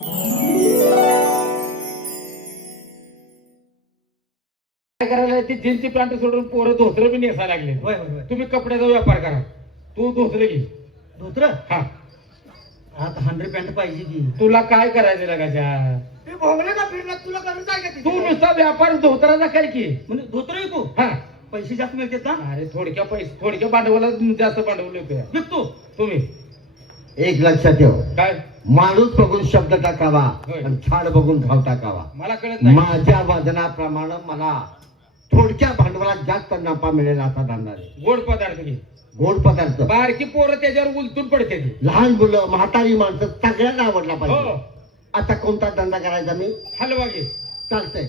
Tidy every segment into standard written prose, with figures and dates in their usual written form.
काय करायला ती जीनची पॅन्ट सोडून पोरं धोतर बी नेसायला लागले. होय होय होय. तुम्ही कपड्याचा व्यापार करा, तू धोतर घे. धोत्र हा, आता 100 पॅन्ट पाहिजे की. तुला काय करायचं लगाच्या? ते भोगले का फिरला तुला करायचं आहे का ते? तू नुसता व्यापार धोतराचा कर की. म्हणजे धोत्र विकू? हा, पैसे जास्त मिळतात ना? अरे थोडक्या भांडवला जास्त भांडवल येतोय. विकतो. तुम्ही एक लक्षात ठेव, काय माणूस बघून शब्द टाकावा होय. आणि झाड बघून घाव टाकावा. मला कळत नाही. माझ्या वजनाप्रमाणे मला थोडक्या भांडवलात जास्त नफा मिळेल असा धंदा आहे. गोड पदार्थ घे. गोड पदार्थ बारकी पोरं त्याच्यावर उलटून पडते ती. लहान मुलं म्हातारी माणसं सगळ्यांना आवडला हो, पाहिजे. आता कोणता धंदा करायचा मी? हलवा घे. चालतंय,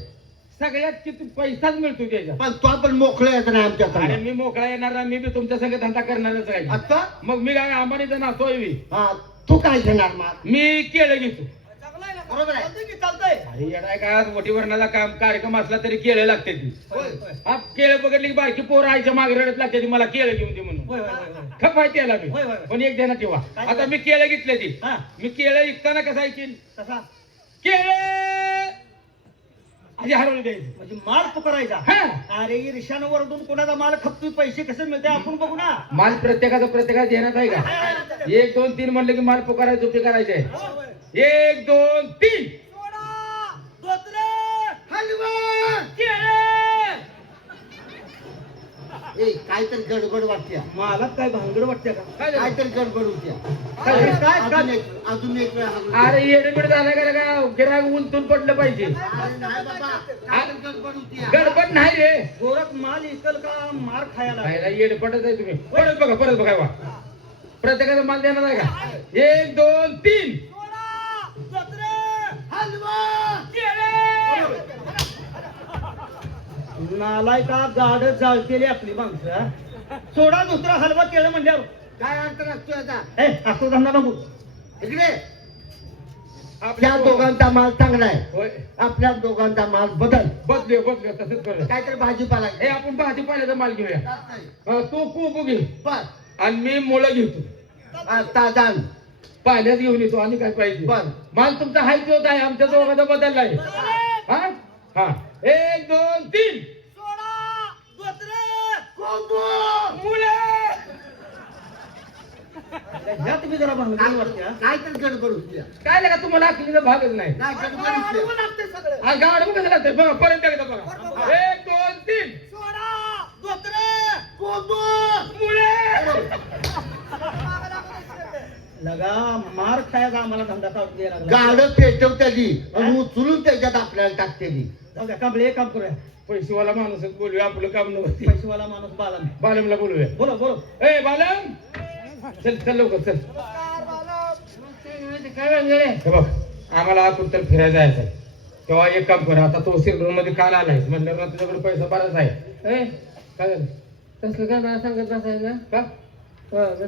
सगळ्यात किती पैसाच मिळतो त्याच्यात. पण तो आपण मोकळे यायचं नाही आमच्या अरे संग. मी मोकळा येणार ना, मी बी तुमच्या संग धंदा करणारच आहे. आता मग मी काय अंबानीचा नातोय मी. हा, तू काय घेणार मग? मी केळं घेतो. बरोबर आहे. चालतंय की चालतंय. अरे येडाय काय, आज मोठीवर्णाला काम कार्यक्रम असला तरी केळं लागते ती. होय होय. हा, केळं बघितली की बारकी पोरं आईच्या मागे रडत लागते ती, मला केळं घेऊन दे म्हणून. होय होय होय होय. खप आहे त्याला मी. होय, होय. पण एक देणार ठेवा. काय आता मी केळं घेतले ती. हा. मी केळं विकताना कसं ऐकीन? कसा? केळं अशी हरवलं द्यायचं. म्हणजे माल पकडायचा. हा. अरे ईर्ष्यानं वरडून कोणाचा माल खपतोय, पैसे कसे मिळते आपण बघू ना. माल प्रत्येकाचा देण्यात आहे का? 1 2 3 म्हणलं की माल पुकारायचं ते करायचे. होय, होय. 1 2 3. ए, काहीतरी गडबड वाटते, मला काय भांगड वाटते का? काय झालं? काहीतरी गडबड होत्या. अजून एक वेळा हाकलून. अरे येडबीड झालं का गिराग उलटून पडलं पाहिजे. अरे नाही बाबा, काहीतरी गडबड होत्या. गडबड नाही रे. गोरख माल इकल का मार खायला? खायला येडपटच आहे तुम्ही. परत बघा वा. प्रत्येकाचा माल देणार आहे का? 1 2 3. नालाय का गाड जाळतेली आपली माणसं हा? सोडा दुसरा हलवा केलं म्हणल्यावर काय अर्थ नसतो याचा? ए असं धंदा नको. इकडे आपल्या त्या दोघांचा माल चांगला आहे, होय. आपल्या दोघांचा माल बदल. बदले तसंच कर. काहीतरी भाजीपाला हे आपण भाजीपाल्याचा माल घेऊया. घे. तू कुकू घे बर, आणि मी मुलं घेतो. ताजा आण. पाण्यात घेऊन येतो आणि काय पाहिजे. बर. माल तुमचा हाय तोच आहे, आमच्या दोघांचा बदलला आहे. हा हा 1 2 3. ह्या तुम्ही जरा भांगडी वाटते हा? काहीतरी गडबड होत्या. काय लगा तुम्हाला अकलीचा भागच नाही. नाही, गडबड होत्या. गाड कसं लागतं बघा, परत एकदा बघा. 1 2 3. लगा मार खायचा आम्हाला धंदा चालू द्यायला लागला. गाडं पेटवतेली आणि उचलून त्याच्यात आपल्याला टाकतेली. जाऊ द्या, कांबळे एक काम करूया. पैसेवाला माणूसच बोलूया, आपलं काम नव्हती. पैसेवाला माणूस बालन. बालमला बोलूया. बोलो बोलो. ए बालम, चल लवकर चल. हे बघ, आम्हाला कुठं फिरायला जायचं आहे. तेव्हा एक काम कर, आता तो सिरडून मध्ये काल आलाय म्हणलं ना, तुझ्याकडे पैसा बराच आहे. काय झालं? तसलं काय मला सांगत बसायचं का?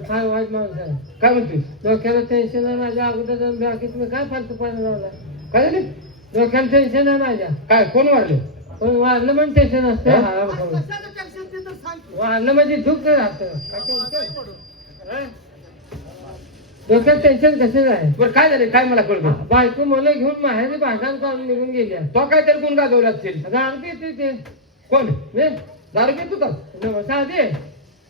फार वाईट माणूस आहे. काय म्हणतेस? डोक्याला टेन्शन आहे माझ्या अगोदर जाऊन बाकी तुम्ही काय फालतू पाणी लावला. काय झाले? डोक्याला टेन्शन आहे माझ्या. काय कोण वारले? पण वाढलं पण टेन्शन असतं. हा? आराम करून. वाढलं म्हणजे दुःख राहतं. डोक्यात टेन्शन कसं आहे? बरं काय झाले? काय मला कळतं? बायको मुलं घेऊन माहेरी भांडण काढून निघून गेल्या. तो काहीतरी गुण गाजवला असेल. दारू पिते ते कोण? वे, दारू पित होता? साधे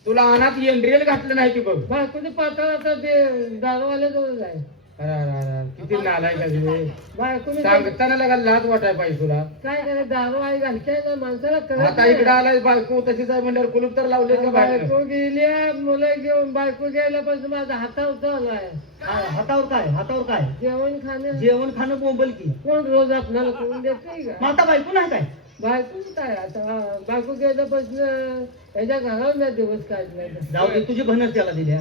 तुला अनाथ एंड्रियल घातलं नाही की बघ. बायकोचे पातळ आता ते दारूवाल्या जवळ आहे. अरे किती नालाय का तुझे. बायकोने सांगताना लगा लाज वाटाय पाहिजे तुला. काय करायचं, दारू आई घालताय ना माणसाला कळत आता नाही. इकडे आलाय बायको तशीच आहे म्हणल्यावर कुलूप तर लावले का बाहेर? बायको गेल्या, मुलं घेऊन बायको गेल्यापासून माझा हातावर चालू आहे. हातावर काय? हातावर काय? जेवण खाणं जेवण खाणं बोंबल की. कोण रोज आपल्याला करून देते का? माता बायको नाही काय? बायको काय आता, बायको गेल्यापासून याच्या घरावर नाही दिवस काढलाय. जाऊ दे, तुझी बहिणच त्याला दिल्या.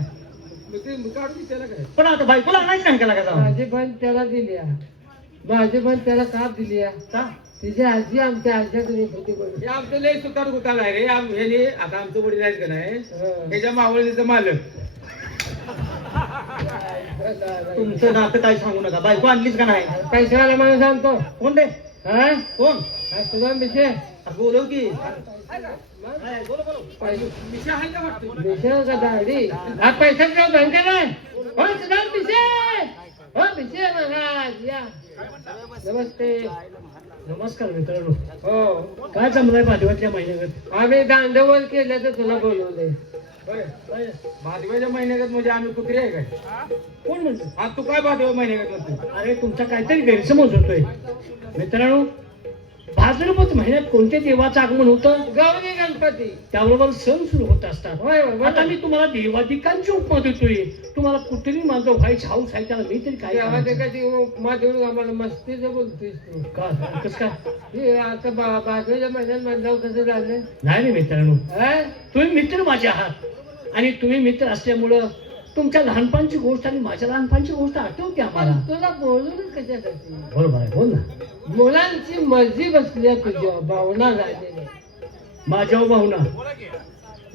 काढून त्याला काय? पण आता बायकोला आणायचं नाही का लागा जाऊ? माझी बहीण त्याला दिली, माझी बहीण त्याला काप दिली. का? तिची आजी आमच्या आजीकडे होती बघ. हे आमचं लय सुतार गुताल आहे रे. ह्याने आता आमचं वडील आहेत का नाही, त्याच्या मावळीचं मालक. तुमचं नातं काय सांगू नका. बायको आणलीच का नाही? पैशाला मला सांगतो कोण दे? हा कोण? तुझा विषय बोलव की. विषय आहे का वाटतो? विषय का दाढी हा पैसा बँकेला हो भिसे महाराज या नमस्ते. नमस्कार मित्रांनो. हो काय जमलंय भाजवाच्या महिन्यात? आम्ही दांडवल केलं तर तुला बोलवलंय. भादव्याच्या महिन्यात म्हणजे आम्ही कुत्रे आहे काय? कोण म्हणतो? हा तू काय भादव्या महिन्यात म्हणतो? अरे तुमचा काहीतरी गैरसमज होतोय मित्रांनो. भाद्रपद महिन्यात कोणत्या देवाचं आगमन होतं? गौरी गणपती. त्याबरोबर सण सुरू होत असतात. होय होय आता मी तुम्हाला देवाधिकांची उपमा देतोय. तुम्हाला कुठेही माझं व्हायचं हाऊस आहे त्याला मी तरी काय देवाच्या करायचं? कधी उपमा देऊन आम्हाला मस्तीचं बोलतोयस तू. का कसं काय? हे आता बाजूच्या महिन्यात म्हणल्यावर कसं झालं? नाही रे मित्रांनो, हा? तुम्ही मित्र माझे आहात आणि तुम्ही मित्र असल्यामुळं तुमच्या लहानपणची गोष्ट आणि माझ्या लहानपणची गोष्ट आठवते आम्हाला. पण तुला बोलूनच कशासाठी? बरोबर आहे, बोल ना. मुलांची मर्जी बसली आहे तुझ्या भावना झालेल्या. माझ्या भावना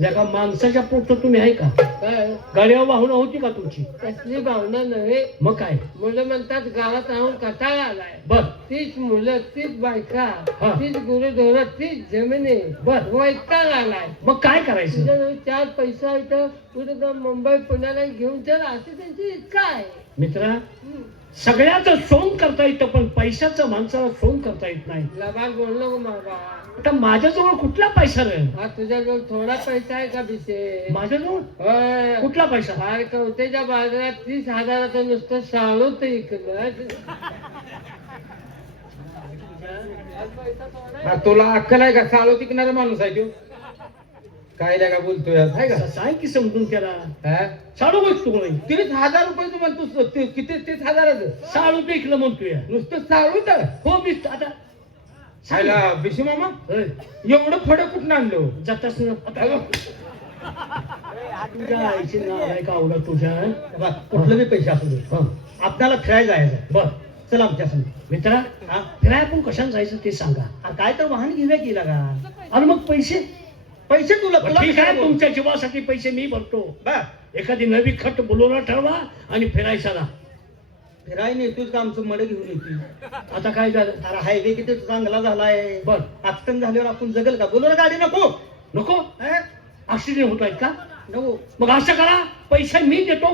एका माणसाच्या पोटात तुम्ही आहे का? काय गळ्यावर भावना होती का तुमची? कसली भावना नव्हे. मग काय? मुलं म्हणतात गावात राहून कटाळा आलाय. बर तीच मुलं, तीच बायका, हा. तीच गुरुढोरं, तीच जमिनी. बर. वैताग आलाय. मग काय करायचं? तुझ्याजवळ 4 पैसा इथं तुझं मुंबई पुण्याला घेऊन चल अशी त्यांची इच्छा आहे. मित्रा, सगळ्याचं सोंग करता येतं पण पैशाचं माणसाला सोंग करता येत नाही. लबाड बोल नको बाबा. आता माझ्याजवळ कुठला पैसा रे? हा तुझ्याजवळ थोडा पैसा आहे का बिशे? माझ्याजवळ होय. कुठला पैसा? फार कवटेच्या बाजारात 30,000चं नुसतं साळूत इकलं. हा, तुला अक्कल आहे का? साळू टिकणारा माणूस आहे तू. काय लागा बोलतोय आज, आहे का? सांग की समजून त्याला. हा? साडू बसतो म्हणे. 30,000 रुपये तू म्हणतो. किती 30,000? साडू पिकलं म्हणतोय. नुसतं साळू तर हो मी आता खायला बिशू मामा होय, एवढं फडं कुठं आणलं? जाताच ना आता. तुझ्या आईची नाव आहे का आवडत तुझ्या? कुठलं बी पैसे असू दे, हं. आपल्याला फिरायला जायचं. बर चला आमच्या संग. मित्रा, हा? फिराय आपण कशाने जायचं ते सांगा. काय तर वाहन घेऊया केला का? आणि मग पैसे? पैसे तुला बरं, ठीक आहे, तुमच्या जीवासाठी पैसे मी भरतो. बा एखादी नवी खट बोलवला ठरवा आणि फिरायचा ना. फिरायला नेतोच का आमचं मड घेऊन येते. आता काय झालं? अरे हायवे किती चांगला झालाय. बर ऍक्सिडेंट झाल्यावर आपण जगल का? बोलू ना गाडी नको. नको ऍक्सिडेंट होत आहेत का? नको. मग असं करा, पैसे मी देतो,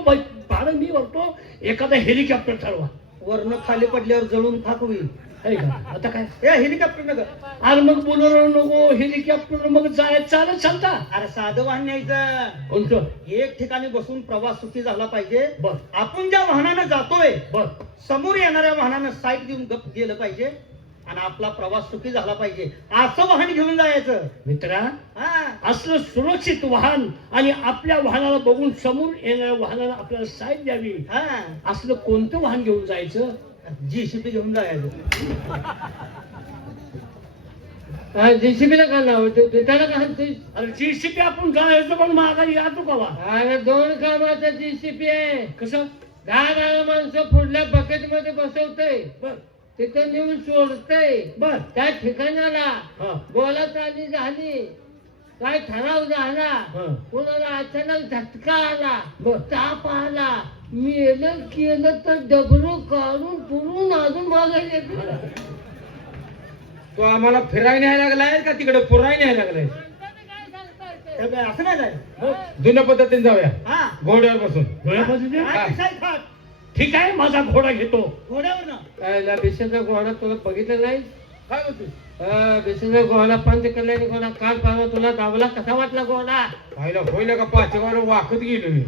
भाडं मी भरतो, एखादा हेलिकॉप्टर ठरवा. वरनं खाली पडल्यावर जळून खाक होईल. आहे का? आता काय? हेलिकॉप्टर नगर. अरे मग बोलवणार नको हेलिकॉप्टर, मग जायचं चालत चालता. अरे साधं वाहन न्यायचं. कोणतं? एक ठिकाणी बसून प्रवास सुखी झाला पाहिजे. बर आपण ज्या वाहनानं जातोय बर समोर येणाऱ्या वाहनानं साईड देऊन गप गेलं पाहिजे आणि आपला प्रवास सुखी झाला पाहिजे. असं वाहन घेऊन जायचं. मित्रा, हा असलं सुरक्षित वाहन आणि आपल्या वाहनाला बघून समोर येणाऱ्या वाहनाला आपल्याला साईड द्यावी, हा असलं कोणतं वाहन घेऊन जायचं? JCB घेऊन जायचं. जेसीबीला का नाव त्याला का हाणतोय? अरे जीसीपी आपण जायचं पण माघारी जातो का वा? अरे 2 कामाचा जेसीबी आहे. कसं? 10 माणसं पुढल्या बकेट मध्ये बसवतय, बर तिथे नेऊन सोडतय. बर त्या ठिकाणाला हा बोलत आली झाली, काय ठराव झाला, हा. कोणाला अचानक झटका आला, बर. ताप आला, मेलं केलं तर डबरू काढून पुरून अजून मागायला येते. तो आम्हाला फिरायला न्यायला लागलाय का तिकडे पुरायला न्यायला लागलाय? तर काय असं नाही जायचं. जुन्या पद्धतीने जाऊया, हा घोड्यावर बसून. डोळ्यापासून हा, किसाई खात. ठीक आहे, माझा घोडा घेतो. घोड्यावर ना. काय बिशाचा घोडा तुला बघितलं नाही? काय होतं? बिशाचा घोडा पंच कल्याणी घोडा काल परवा तुला दावला, कसा वाटला घोडा? पाहिलं होईल का? पाचवाला वाकत गेलो मी.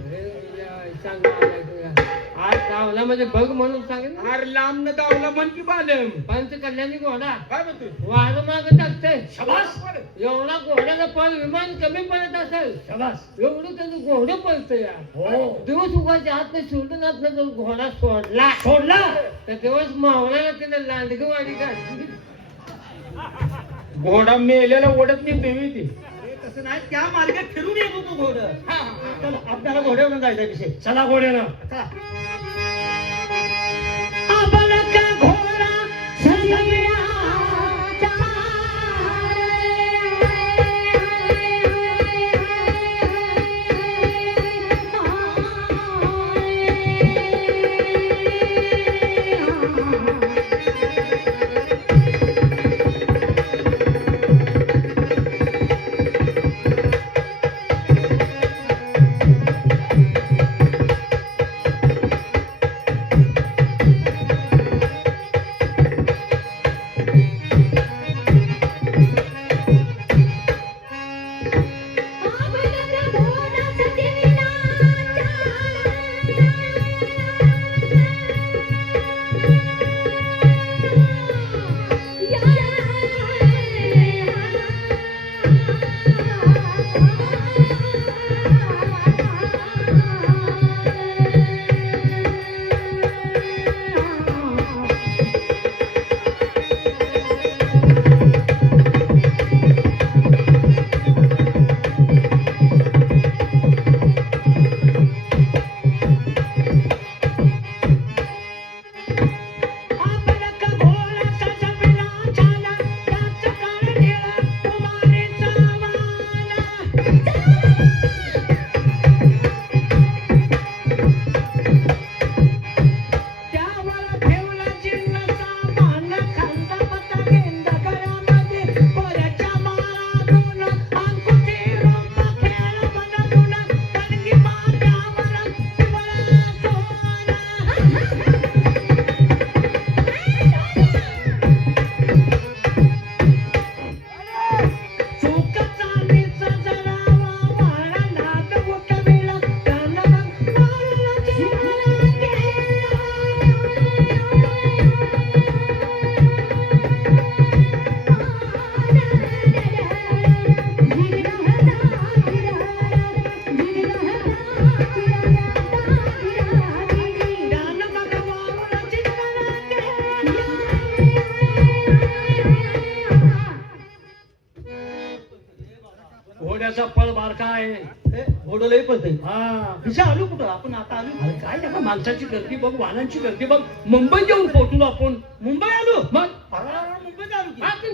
चांगला आलाय तुझा. आज दावला म्हणजे बघ म्हणून सांगेल ना. अरे लांब न दावला मन की बालम. पंच कल्याणी घोडा काय म्हणतोय? वारं मागत असते. शबास एवढा घोड्याचा पळ विमान कमी पडत असेल, शबास. एवढं त्याचं घोडं पळतं या. हो. दिवस उगाच्या आत सोडून आतनं तो घोडा सोडला सोडला. तर दिवस मावळ्याला त्याने लांडगवाडी काढली. घोडा मेलेला ओढत नाही देवी ती. अरे तसं नाही, त्या मार्गे फिरून येतो तो घोड. चला आपल्याला घोड्यावर जायचा विषय. चला घोड्यानं. चला. घोड्याचा पळ बारका आहे. घोडलंही पळतंय. हा दिशा आलो कुठं आपण आता आलो. अरे काय नका माणसाची गर्दी बघ, वाहनांची गर्दी बघ. मुंबईत येऊन पोहोचलो आपण. मुंबई आलो. मग मुंबईत आलो की. हा, ते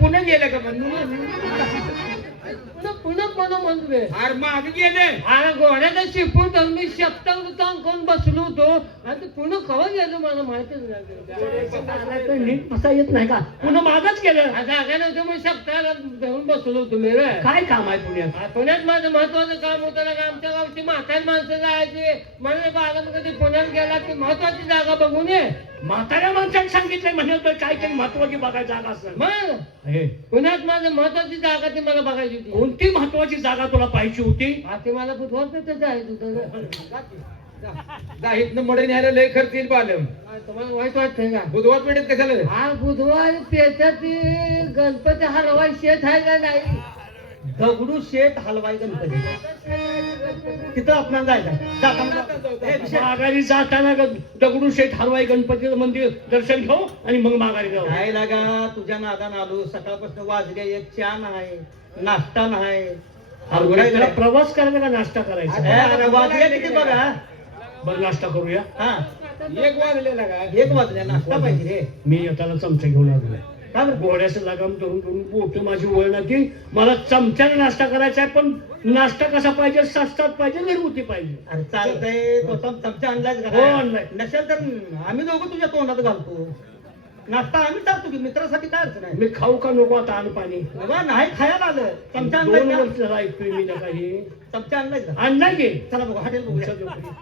पुणे गेलं का पण पुन्हा पुन्हा म्हणतोय. अरे मागे गेले. अरे घोड्याचा शिपूट मी शेपटावर कोण बसलो होतो आणि ते पुन्हा कवा गेलो मला माहितीच नाही. तर नीट बसा येत नाही का? पुन्हा मागच गेलं. जागा नव्हतं मग शेपटाला धरून बसलो होतो मी रे. काय काम आहे पुण्यात? पुण्यात माझं महत्वाचं काम होतं ना, आमच्या गावची म्हातारी माणसं जायची. मला बाळाला कधी पुण्यात गेला की महत्वाची जागा बघून ये. म्हाताऱ्या माणसाने सांगितलंय म्हणजे तर काहीतरी महत्वाची बघायची जागा असेल. मग हे, पुण्यात माझं महत्वाची जागा ती मला बघायची होती. कोणती महत्वाची जागा तुला पाहिजे होती? हा, ते मला बुधवार पेठेचं आहे तुझं. इथनं मडे न्यायला लय खर्च येईल पाहिलं. तुम्हाला वाईट वाटतंय का? बुधवार पेठेत कशाला हा, बुधवार पेठेत गणपती हलवाई शेत आहे का नाही? दगडू शेठ हलवाई गणपती. तिथं आपल्याला जायचं. जाताना ए, विषय- माघारी जाताना दगडू शेठ हलवाई गणपतीचं मंदिर दर्शन घेऊ आणि मग माघारी जाऊ. काय लागा तुझ्या नादान आलो. सकाळपासून वाजले एक चहा नाही, नाश्ता नाही. त्याला प्रवास करायचा का नाश्ता करायचा? ए, अरे वाजले किती बघा. बरं नाश्ता करूया. हा, एक वाजलेला का 1 वाजले. नाश्ता पाहिजे रे. मी येताना चमचा घेऊन आलोय. का बरं? घोड्याचं लगाम धरून धरून बोट माझी वळणाची. मला चमच्याने नाश्ता करायचा आहे, पण नाश्ता कसा पाहिजे? सस्तात पाहिजे, घरगुती पाहिजे. अरे चालतंय. तो चमचा आणलाय हो, आणलाय. नसेल तर आम्ही दोघं तुझ्या तोंडात घालतो. नाश्ता आम्ही चालतो की मित्रासाठी काय अडचण आहे. मी खाऊ का नको आता अन्न पाणी? बाबा नाही खायला आलं. चमचा 2 आणलाय का? वर्ष झालं ऐकतोय मी ना काही. चमचा आणलाय का? आणलाय की? चला बघू हॉटेल बघूया.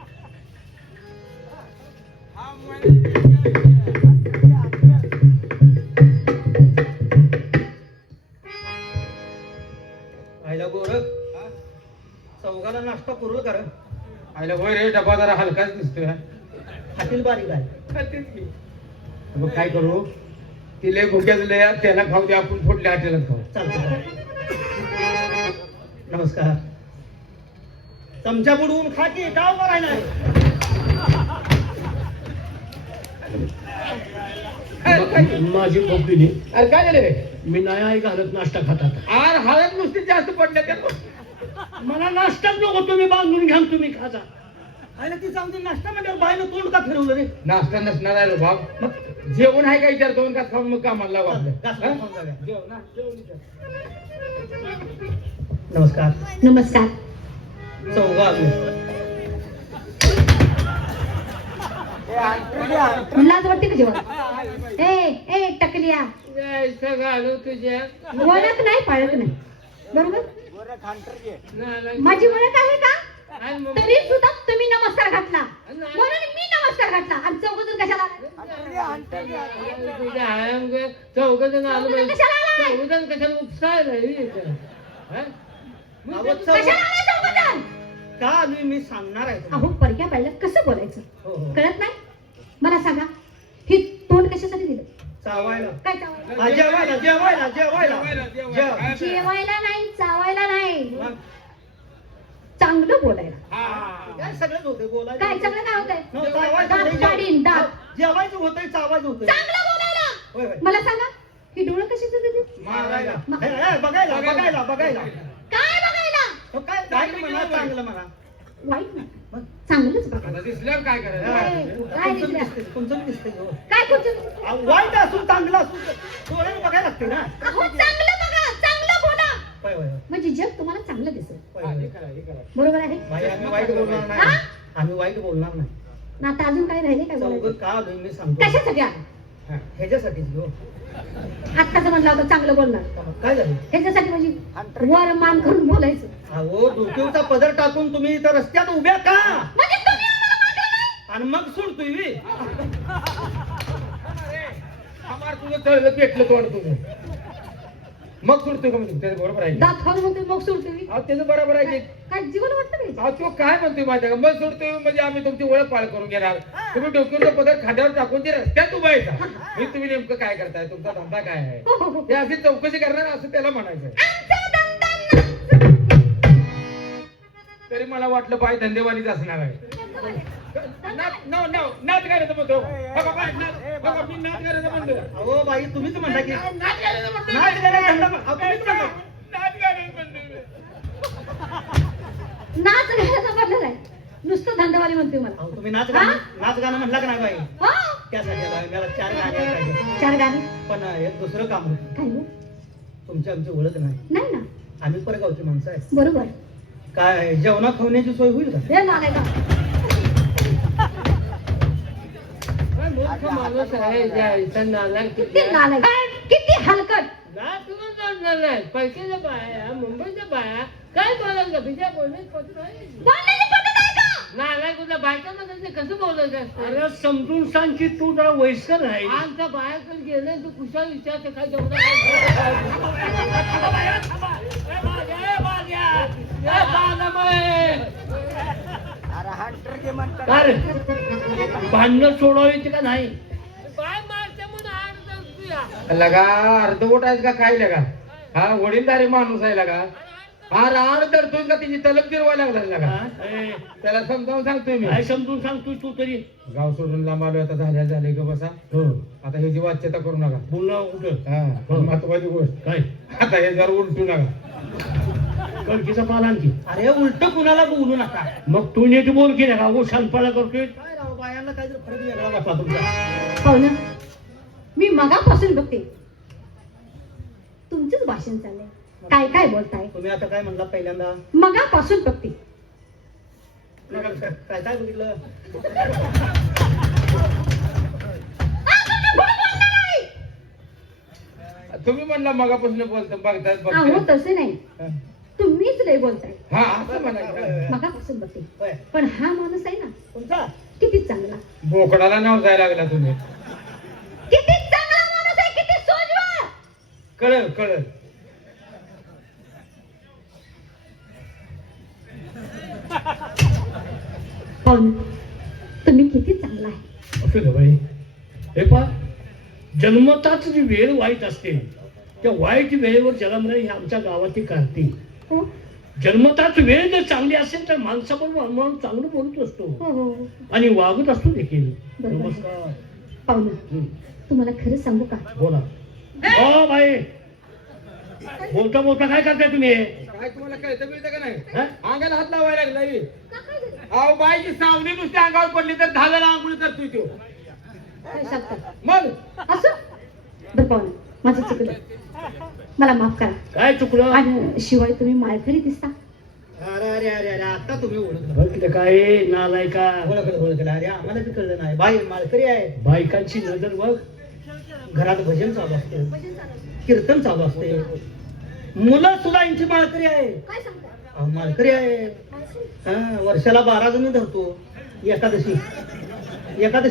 आईला गोरख चौघाला नाश्ता करू कर. आयला होय रे, डबा जरा हलकाच दिसतोय. हॉटेल बारीक आहे. मग काय करू? ती लय भुक्याच लय आहे, त्याला खाऊ दे, आपण फुटल्या हॉटेलात खाऊ. चालतं. नमस्कार. चमचा बुडवून खा की गाव करायला. माझी भूक दिली. अरे काय झालं रे? मी नाही आई घालत नाश्ता खातात. अरे हळद नुसती जास्त पडल्या त्या. मला नाश्ताच नको, तुम्ही बांधून घ्या तुम्ही खाता. आईला ती चांगली नाश्ता म्हटल्यावर बायनं तोंड का फिरवलं रे? नाश्ता नसणार आहे रे भाग. मग जेवण आहे का विचार दोन का खाऊन मग कामाला लावू आपलं. घास हा? खाऊन जाऊया. जेव ना, जेवण विचार. नमस्कार. नमस्कार. चौघा आलो. लाज वाटते का जेवण? ए टकलिया, यायचं घालू तुझ्या. ओळख नाही पाळत नाही, बरोबर? नालायक. माझी ओळख आहे का? आणि मग- तरी सुद्धा तुम्ही नमस्कार घातला म्हणून मी नमस्कार घातला. आणि चौघजण कशाला? तुझ्या आयाम गे, चौघजण आलो चौघजण कशाला आलाय? चौघजण कशाला उपसाय नाही इथं. हा? मग ते- कशाला आलाय चौघजण? का आलोय मी सांगणार आहे तुम्हाला. अहो परक्या पाहिलं कसं बोलायचं हो, हो. कळत नाही? मला सांगा, हे तोंड कशासाठी दिलं? चावायला. काय चावायला? हा, जेवायला जेवायला जेवायला जेवायला. जेव. जेवायला नाही, चावायला नाही, मग चांगलं बोलायला. हा. काय सगळंच होतंय बोलायचं. काय चांगलं काय होतंय? हो, चावायचं दात होतंय, पाडीन, दात. जेवायचं होतंय चावायचं होतंय. चांगलं बोलायला. होय, होय. मला सांगा, ही डोळं कशाचं देते? मारायला. बघायला बघायला बघायला. काय बघायला? हो, काय वाईट म्हणा चांगलं म्हणा. वाईट नाही, चांगलंच बघा. आता दिसल्यावर काय करायचं? काय तुमचं दिसलं? दिसतंय, तुमचं दिसतंय हो. काय खुर्ची? वाईट असून चांगलं असून डोळ्याने बघायला लागते ना. अहो चांगलं बघा, चांगलं बोला. होय, होय, होय. म्हणजे जग तुम्हाला चांगलं दिसेल, होय, हा, होय. हे करा, हे करा. बरोबर आहे बाई, आम्ही वाईट बोलणार हा? नाही. आम्ही वाईट बोलणार नाही. ना आता अजून काय राहिले काय चौघं बोलायचं? का आलोय मी सांगतो. कशासाठी आलं? हा. ह्याच्यासाठीच हो. आत्ताच म्हणलं होतं चांगलं बोलणार, काय झालं? ह्याच्यासाठी म्हणजे वर मान करून बोलायचं. अहो डोक्याचा पदर टाकून तुम्ही इथं रस्त्यात उभ्या का? म्हणजे तुम्ही आम्हाला मारलं नाही? आणि मग सोडतोय मी. आम्हाला तुझं तळलं पेटलं तोंड तुझं. मग सोडतोय का म्हणजे? त्याचं बरोबर आहे. दात खाऊन म्हणतोय मग सोडतोय मी. अहो, त्याचं बरोबर आहे की. काय जीवन वाटतं नाही? अहो, तो काय म्हणतोय माहिती आहे का? मग सोडतोय म्हणजे आम्ही तुमची ओळख पाळ करून घेणार. तुम्ही डोक्याचा पदर खांद्यावर टाकून ते रस्त्यात उभा येता. मी तुम्ही नेमकं काय करताय? तुमचा धंदा काय आहे? हो, हो, हो. हे अशी चौकशी करणार असं त्याला म्हणायचं. आमचा धंदा नाही. तरी मला वाटलं बाय धंदेवानीच असणार आहे. नाच काय रे तो? बघा, मी नाच करायचं म्हणलं. अहो बाई तुम्हीच म्हणता की नाच करायचं म्हणलं. नाच गाणं धंदा अहो, तुम्हीच म्हणता. नाच करायचं म्हणलं. नाच घालायचं म्हटलं नाही नुसतं धंदावाली म्हणते मला अहो, तुम्ही नाच हा? गाणं म्हणला का नाही बाई हा त्यासाठी बाई मला 4 गाणे ऐकायचे. 4 गाणी पण एक दुसरं काम होतं. काय हो? तुमची आमची ओळख नाही नाही ना आम्ही परगावची माणसं आहे बरोबर काय जेवणा खावण्याची सोय होईल का हे नालाय का काय मूर्ख माणूस आहे जायचा नालायक किती नालाय किती हलकट ना तुम्ही जाणणार नाही पैशाच्या बाया मुंबईच्या बाया काय बोलायचं बिजा बोलण्यात पत्र आहे बोलण्याची पद्धत आहे का नालायक कुठल्या बायकांमध्ये कसं बोलायचं असतं अरे समजून सांग की तू जरा वयस्कर आहे आमच्या बायाकडे गेले तू कुशाल विचारते काय जेवढा अरे भांडणं सोडवायची का नाही काय मारते म्हणून हाड तुया लगा अर्धवट आहेस का काय लगा हा वडीलधारी माणूस आहे लगा हा राड धरतोय का तिची तलप जिरवायला लागला लगा हा? ए, त्याला समजावून सांगतोय मी काय समजून सांगतोय तू तरी गाव सोडून लांब आलोय आता झाले ग बसा हो आता ह्याची वाच्यता करू नका बोलणं कुठं हा पण महत्वाची गोष्ट काय आता हे जर उलटू नका कणकीचा पाला आणखी अरे उलट कुणाला बोलू नका मग तू नीट बोल की नका वो शांतपणा करतोय काय राव बायांना काहीतरी फरक वेगळा वाटला तुमचा हो ना मी मगापासून बघते तुमचंच भाषण चाललंय काय काय बोलताय तुम्ही आता काय म्हणला पहिल्यांदा मगापासून बघते काय काय बघितलं तुम्ही म्हणला मगापासून बोलता बघताय अहो बघताय तसे नाही तुम्हीच लय बोलताय हा असं म्हणायचं मगापासून बघते होय. पण हा माणूस आहे ना तुमचा किती चांगला बोकडाला नाव जायला लागला तुम्ही किती चांगला माणूस आहे किती सोजवा कळल कळल पण तुम्ही किती चांगला आहे असू दे बाई हे पा जन्मताच जी वेळ वाईट असते त्या वाईट वेळेवर जन्मणे ही आमच्या गावाची क्रांती हो जन्मताच वेळ जर चांगली असेल तर माणसाबरोबर माणूस चांगलं बोलत असतो हो हो आणि वागत असतो देखील बरोबर. नमस्कार पाहुणा हं, तुम्हाला खरं सांगू का बोला हो बाई बोलता बोलता काय करताय तुम्ही काय तुम्हाला कळतं मिळतं का नाही हा? अंगाला हात लावायला लागला ही. अहो बाईची सावली नुसती अंगावर पडली तर धागाला आंघोळी करतोय तो काय सांगता मग असं बरं पाहुणा माझं चुकलं मला माफ करा काय चुकलं आणि शिवाय तुम्ही माळकरी दिसता अरे अरे अरे अरे आता तुम्ही ओळखलं बघ काय नालाय का ओळखलं अरे आम्हाला बी कळलं नाही बाई मालकरी आहे बायकांची नजर बघ घरात भजन चालू असते कीर्तन चालू असते मुलं सुद्धा यांची माळकरी आहे काय सांगता अहो, माळकरी आहे हा वर्षाला 12 जणी धरतो एकादशी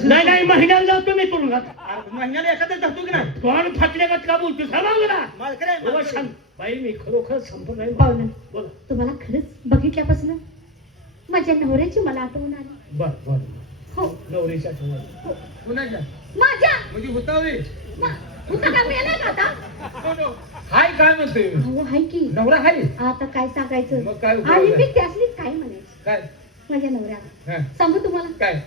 नाही नाही महिन्याला जातो मी तुरुंगात महिन्याला एकादशी धरतो की नाही तोंड फाटल्यागत का बोलतो सांगा माळकरी आहे, बाबा माळकरी. शांत बाई मी खरोखर संपत नाही पाहुणा बोला तुम्हाला खरंच बघितल्यापासून माझ्या नवऱ्याची मला आठवण आली बर बर हो नवरीच्या ठेवा कुणाच्या माझ्या म्हणजे हुतावी होता का मेला का आता हाय काय म्हणतोय मी? अहो हाय की नवरा हाय आता काय सांगायचं मग काय उपयोग आणि आहे? मी त्यासनीच काय म्हणायचं काय माझ्या नवऱ्याला हा, सांगू तुम्हाला काय